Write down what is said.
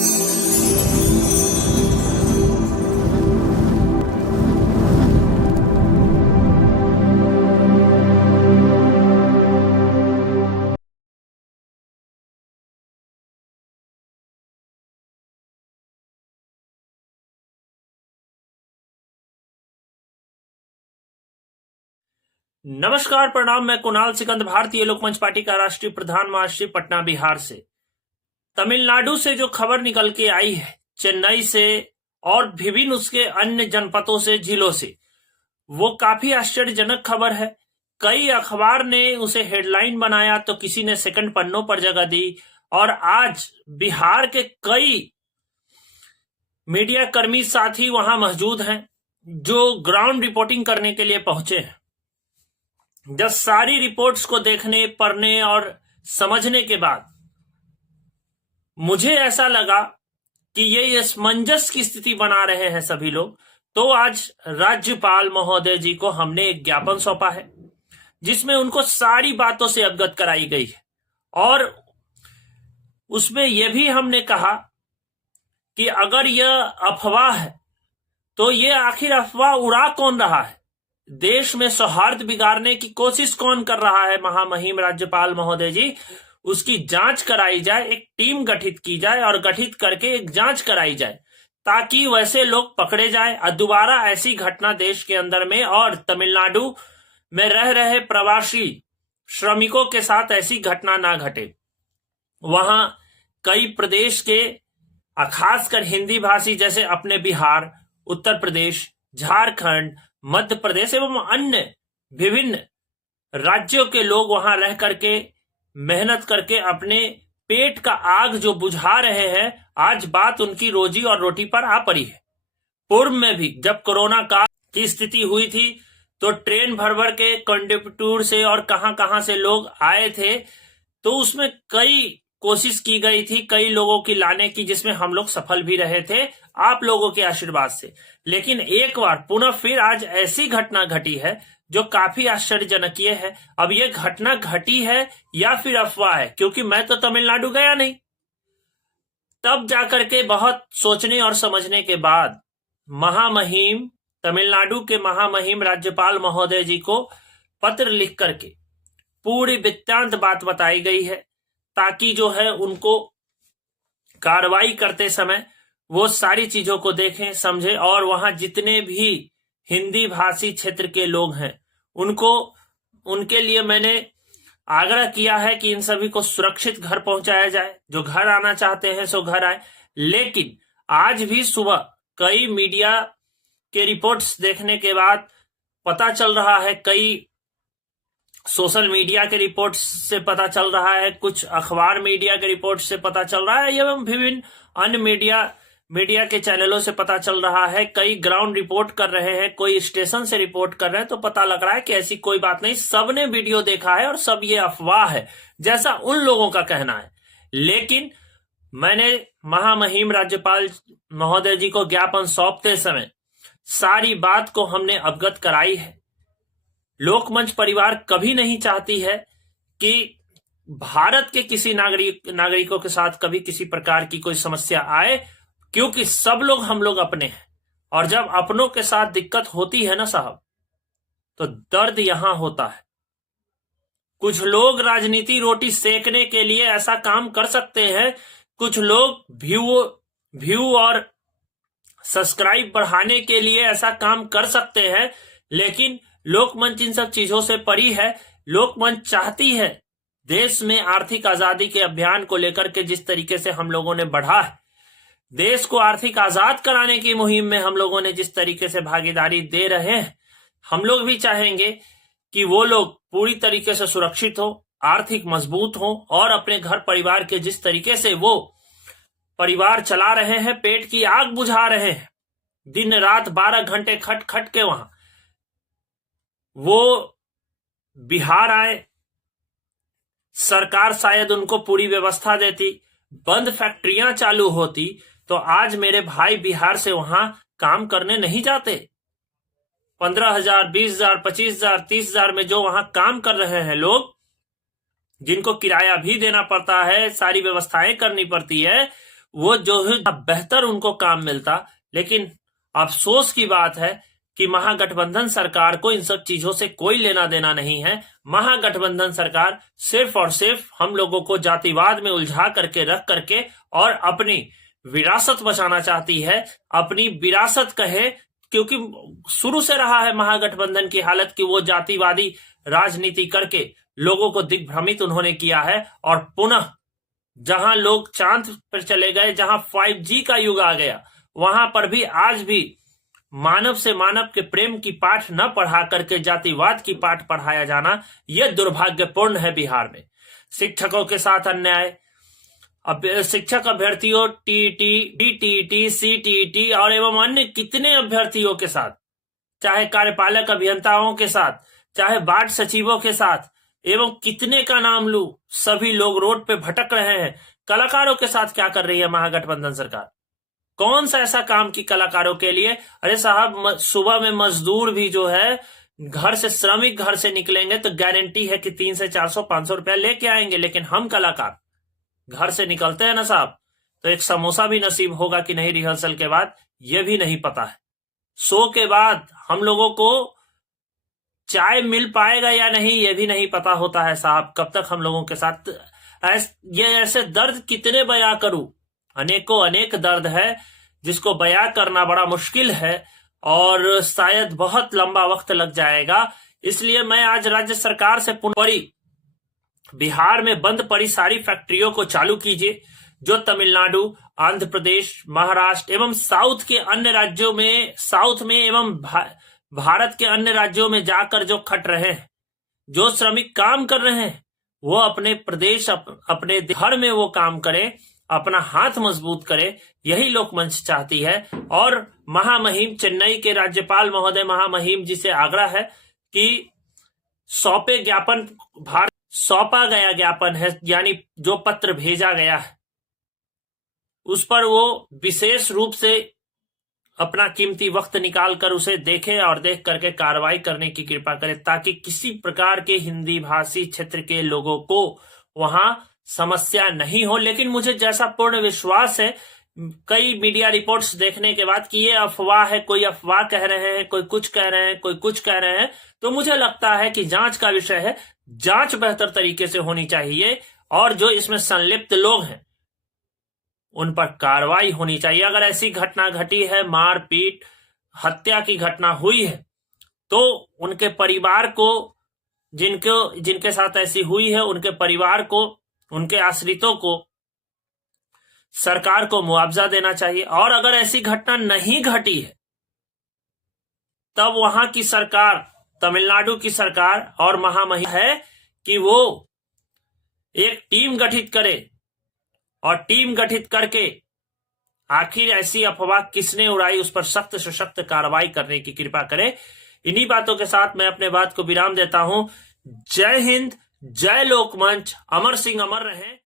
नमस्कार, प्रणाम। मैं कुणाल सिकंद, भारतीय लोकमंच पार्टी का राष्ट्रीय प्रधान महाराष्ट्र पटना बिहार से। तमिलनाडु से जो खबर निकल के आई है, चेन्नई से और विभिन्न उसके अन्य जनपदों से, जिलों से, वो काफी आश्चर्यजनक खबर है। कई अखबार ने उसे हेडलाइन बनाया तो किसी ने सेकंड पन्नों पर जगह दी। और आज बिहार के कई मीडिया कर्मी साथी वहां मौजूद हैं जो ग्राउंड रिपोर्टिंग करने के लिए पहुंचे हैं। जब सारी रिपोर्ट्स को देखने, पढ़ने और समझने के बाद मुझे ऐसा लगा कि ये असमंजस की स्थिति बना रहे हैं सभी लोग, तो आज राज्यपाल महोदय जी को हमने एक ज्ञापन सौंपा है जिसमें उनको सारी बातों से अवगत कराई गई है। और उसमें यह भी हमने कहा कि अगर यह अफवाह है तो ये आखिर अफवाह उड़ा कौन रहा है, देश में सौहार्द बिगाड़ने की कोशिश कौन कर रहा है। महामहिम राज्यपाल महोदय जी, उसकी जांच कराई जाए, एक टीम गठित की जाए और गठित करके एक जांच कराई जाए ताकि वैसे लोग पकड़े जाए और दोबारा ऐसी घटना देश के अंदर में और तमिलनाडु में रह रहे प्रवासी श्रमिकों के साथ ऐसी घटना ना घटे। वहां कई प्रदेश के खासकर हिंदी भाषी, जैसे अपने बिहार, उत्तर प्रदेश, झारखंड, मध्य प्रदेश एवं अन्य विभिन्न राज्यों के लोग वहां रह करके मेहनत करके अपने पेट का आग जो बुझा रहे हैं, आज बात उनकी रोजी और रोटी पर आ पड़ी है। पूर्व में भी जब कोरोना काल की स्थिति हुई थी तो ट्रेन भर भर के कंडक्टर से और कहां से लोग आए थे, तो उसमें कई कोशिश की गई थी कई लोगों की लाने की, जिसमें हम लोग सफल भी रहे थे आप लोगों के आशीर्वाद से। लेकिन एक बार पुनः फिर आज ऐसी घटना घटी है जो काफी आश्चर्यजनक है। अब ये घटना घटी है या फिर अफवाह है, क्योंकि मैं तो तमिलनाडु गया नहीं। तब जाकर के बहुत सोचने और समझने के बाद महामहिम, तमिलनाडु के महामहिम राज्यपाल महोदय जी को पत्र लिख करके पूरी वृत्तांत बात बताई गई है ताकि जो है उनको कार्रवाई करते समय वो सारी चीजों को देखें, समझें और वहां जितने भी हिंदी भाषी क्षेत्र के लोग हैं उनके लिए मैंने आग्रह किया है कि इन सभी को सुरक्षित घर पहुंचाया जाए। जो घर आना चाहते हैं सो घर आए। लेकिन आज भी सुबह कई मीडिया के रिपोर्ट्स देखने के बाद पता चल रहा है, कई सोशल मीडिया के रिपोर्ट से पता चल रहा है, कुछ अखबार मीडिया के रिपोर्ट से पता चल रहा है एवं विभिन्न अन्य मीडिया के चैनलों से पता चल रहा है, कई ग्राउंड रिपोर्ट कर रहे हैं, कोई स्टेशन से रिपोर्ट कर रहे हैं, तो पता लग रहा है कि ऐसी कोई बात नहीं, सबने वीडियो देखा है और सब ये अफवाह है जैसा उन लोगों का कहना है। लेकिन मैंने महामहिम राज्यपाल महोदय जी को ज्ञापन सौंपते समय सारी बात को हमने अवगत कराई है। लोकमंच परिवार कभी नहीं चाहती है कि भारत के किसी नागरिकों के साथ कभी किसी प्रकार की कोई समस्या आए, क्योंकि सब लोग हम लोग अपने हैं। और जब अपनों के साथ दिक्कत होती है ना साहब, तो दर्द यहां होता है। कुछ लोग राजनीति रोटी सेकने के लिए ऐसा काम कर सकते हैं, कुछ लोग व्यू और सब्सक्राइब बढ़ाने के लिए ऐसा काम कर सकते हैं, लेकिन लोकमंच इन सब चीजों से परी है। लोकमंच चाहती है देश में आर्थिक आजादी के अभियान को लेकर के जिस तरीके से हम लोगों ने बढ़ा है, देश को आर्थिक आजाद कराने की मुहिम में हम लोगों ने जिस तरीके से भागीदारी दे रहे हैं, हम लोग भी चाहेंगे कि वो लोग पूरी तरीके से सुरक्षित हो, आर्थिक मजबूत हो और अपने घर परिवार के जिस तरीके से वो परिवार चला रहे हैं, पेट की आग बुझा रहे हैं, दिन रात 12 घंटे खट खट के वहां, वो बिहार आए, सरकार शायद उनको पूरी व्यवस्था देती, बंद फैक्ट्रियां चालू होती, तो आज मेरे भाई बिहार से वहां काम करने नहीं जाते। 15,000, 20,000, 25,000, 30,000 में जो वहां काम कर रहे हैं लोग, जिनको किराया भी देना पड़ता है, सारी व्यवस्थाएं करनी पड़ती है, वो जो है बेहतर उनको काम मिलता। लेकिन अफसोस की बात है कि महागठबंधन सरकार को इन सब चीजों से कोई लेना देना नहीं है। महागठबंधन सरकार सिर्फ और सिर्फ हम लोगों को जातिवाद में उलझा करके रख करके और अपनी विरासत बचाना चाहती है। अपनी विरासत कहे, क्योंकि शुरू से रहा है महागठबंधन की हालत कि वो जातिवादी राजनीति करके लोगों को दिग्भ्रमित उन्होंने किया है। और पुनः जहां लोग चांद पर चले गए, जहां 5G का युग आ गया, वहां पर भी आज भी मानव से मानव के प्रेम की पाठ न पढ़ा करके जातिवाद की पाठ पढ़ाया जाना, यह दुर्भाग्यपूर्ण है। बिहार में शिक्षकों के साथ अन्याय, अब शिक्षक अभ्यर्थियों टीटी, डीटीटी, सीटीटी और एवं अन्य कितने अभ्यर्थियों के साथ, चाहे कार्यपालक अभियंताओं के साथ, चाहे वार्ड सचिवों के साथ, एवं कितने का नाम लूं, सभी लोग रोड पे भटक रहे हैं। कलाकारों के साथ क्या कर रही है महागठबंधन सरकार? कौन सा ऐसा काम की कलाकारों के लिए? अरे साहब, सुबह में मजदूर भी जो है घर से, श्रमिक घर से निकलेंगे तो गारंटी है कि 300 400 500 रुपया लेके आएंगे। लेकिन हम कलाकार घर से निकलते हैं ना साहब, तो एक समोसा भी नसीब होगा कि नहीं रिहर्सल के बाद, यह भी नहीं पता है। शो के बाद हम लोगों को चाय मिल पाएगा या नहीं, यह भी नहीं पता होता है साहब। कब तक हम लोगों के साथ ये ऐसे दर्द कितने बयां करूं? अनेकों अनेक दर्द है जिसको बयां करना बड़ा मुश्किल है और शायद बहुत लंबा वक्त लग जाएगा। इसलिए मैं आज राज्य सरकार से बिहार में बंद पड़ी सारी फैक्ट्रियों को चालू कीजिए, जो तमिलनाडु, आंध्र प्रदेश, महाराष्ट्र एवं साउथ के अन्य राज्यों में, साउथ में एवं भारत के अन्य राज्यों में जाकर जो खट रहे हैं, जो श्रमिक काम कर रहे हैं, वो अपने प्रदेश, अपने घर में वो काम करें, अपना हाथ मजबूत करे। यही लोकमंच चाहती है। और महामहिम चेन्नई के राज्यपाल महोदय महामहिम जी से आग्रह है कि सौंपा गया ज्ञापन है, यानी जो पत्र भेजा गया है, उस पर वो विशेष रूप से अपना कीमती वक्त निकालकर उसे देखें और देख करके कार्रवाई करने की कृपा करें, ताकि किसी प्रकार के हिंदी भाषी क्षेत्र के लोगों को वहां समस्या नहीं हो। लेकिन मुझे जैसा पूर्ण विश्वास है कई मीडिया रिपोर्ट्स देखने के बाद कि ये अफवाह है, कोई अफवाह कह रहे हैं, कोई कुछ कह रहे हैं, कोई कुछ कह रहे हैं, तो मुझे लगता है कि जांच का विषय है, जांच बेहतर तरीके से होनी चाहिए और जो इसमें संलिप्त लोग हैं उन पर कार्रवाई होनी चाहिए। अगर ऐसी घटना घटी है, मारपीट, हत्या की घटना हुई है, तो उनके परिवार को, जिनके साथ ऐसी हुई है, उनके परिवार को, उनके आश्रितों को सरकार को मुआवजा देना चाहिए। और अगर ऐसी घटना नहीं घटी है, तब वहां की सरकार, तमिलनाडु की सरकार और महामहिम है कि वो एक टीम गठित करे और टीम गठित करके आखिर ऐसी अफवाह किसने उड़ाई उस पर सख्त से सख्त कार्रवाई करने की कृपा करे। इन्हीं बातों के साथ मैं अपने बात को विराम देता हूं। जय हिंद, जय लोकमंच, अमर सिंह अमर रहें।